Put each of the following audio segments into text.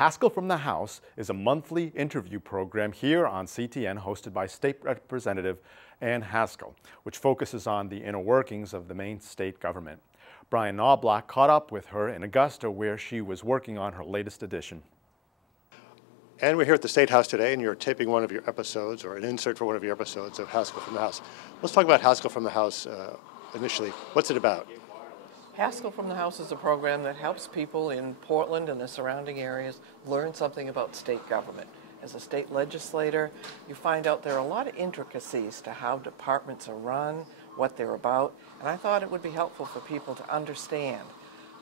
Haskell from the House is a monthly interview program here on CTN hosted by State Representative Anne Haskell, which focuses on the inner workings of the Maine state government. Brian Knobloch caught up with her in Augusta, where she was working on her latest edition. And we're here at the State House today, and you're taping one of your episodes, or an insert for one of your episodes of Haskell from the House. Let's talk about Haskell from the House initially. What's it about? Haskell from the House is a program that helps people in Portland and the surrounding areas learn something about state government. As a state legislator, you find out there are a lot of intricacies to how departments are run, what they're about, and I thought it would be helpful for people to understand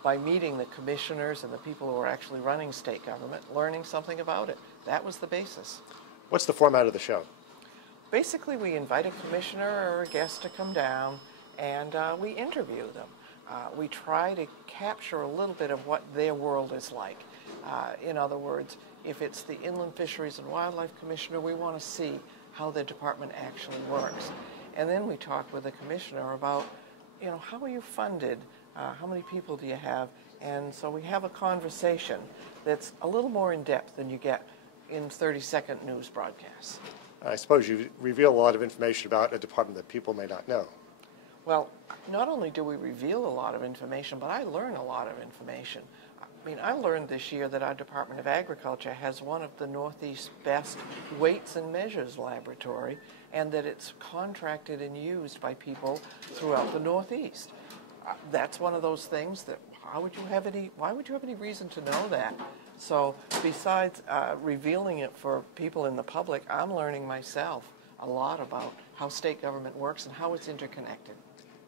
by meeting the commissioners and the people who are actually running state government, learning something about it. That was the basis. What's the format of the show? Basically, we invite a commissioner or a guest to come down, and we interview them. We try to capture a little bit of what their world is like. In other words, if it's the Inland Fisheries and Wildlife Commissioner, we want to see how the department actually works. And then we talk with the commissioner about, how are you funded? How many people do you have? And so we have a conversation that's a little more in depth than you get in 30-second news broadcasts. I suppose you reveal a lot of information about a department that people may not know. Well, not only do we reveal a lot of information, but I learn a lot of information. I learned this year that our Department of Agriculture has one of the Northeast's best weights and measures laboratory, and that it's contracted and used by people throughout the Northeast. That's one of those things that why would you have any reason to know that? So besides revealing it for people in the public, I'm learning myself a lot about how state government works and how it's interconnected.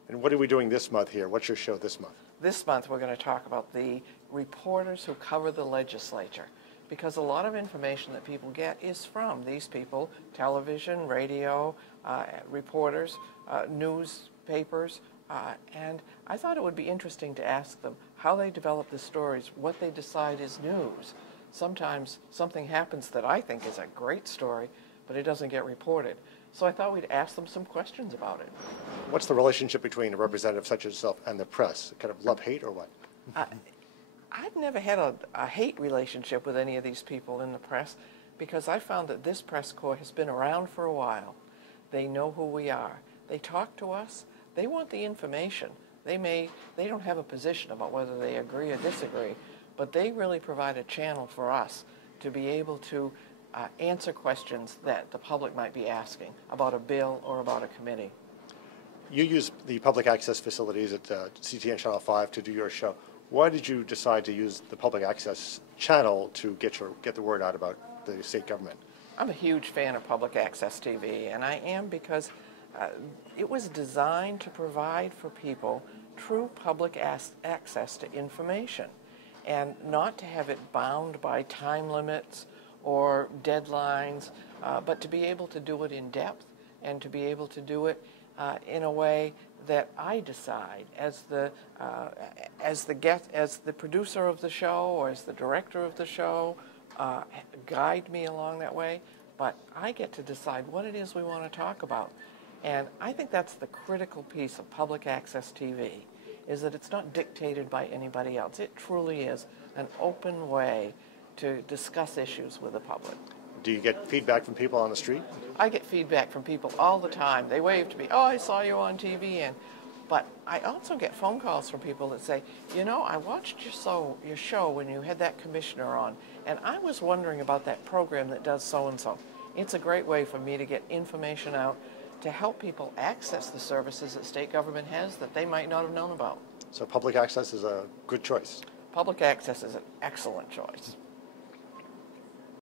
And what are we doing this month here? What's your show this month? This month we're going to talk about the reporters who cover the legislature, because a lot of information that people get is from these people: television, radio, reporters, newspapers, and I thought it would be interesting to ask them how they develop the stories, what they decide is news. Sometimes something happens that I think is a great story, but it doesn't get reported. So I thought we'd ask them some questions about it. What's the relationship between a representative such as yourself and the press? Kind of love-hate or what? I've never had a hate relationship with any of these people in the press, because I found that this press corps has been around for a while. They know who we are. They talk to us. They want the information. They don't have a position about whether they agree or disagree, but they really provide a channel for us to be able to answer questions that the public might be asking about a bill or about a committee. You use the public access facilities at CTN Channel 5 to do your show. Why did you decide to use the public access channel to get the word out about the state government? I'm a huge fan of public access TV, and I am because it was designed to provide for people true public access to information, and not to have it bound by time limits or deadlines, but to be able to do it in depth and to be able to do it in a way that I decide as the producer of the show or as the director of the show, guide me along that way, but I get to decide what it is we want to talk about. And I think that's the critical piece of public access TV, is that it's not dictated by anybody else. It truly is an open way to discuss issues with the public. Do you get feedback from people on the street? I get feedback from people all the time. They wave to me, "Oh, I saw you on TV." But I also get phone calls from people that say, "I watched your show when you had that commissioner on, and I was wondering about that program that does so-and-so." It's a great way for me to get information out to help people access the services that state government has that they might not have known about. So public access is a good choice. Public access is an excellent choice.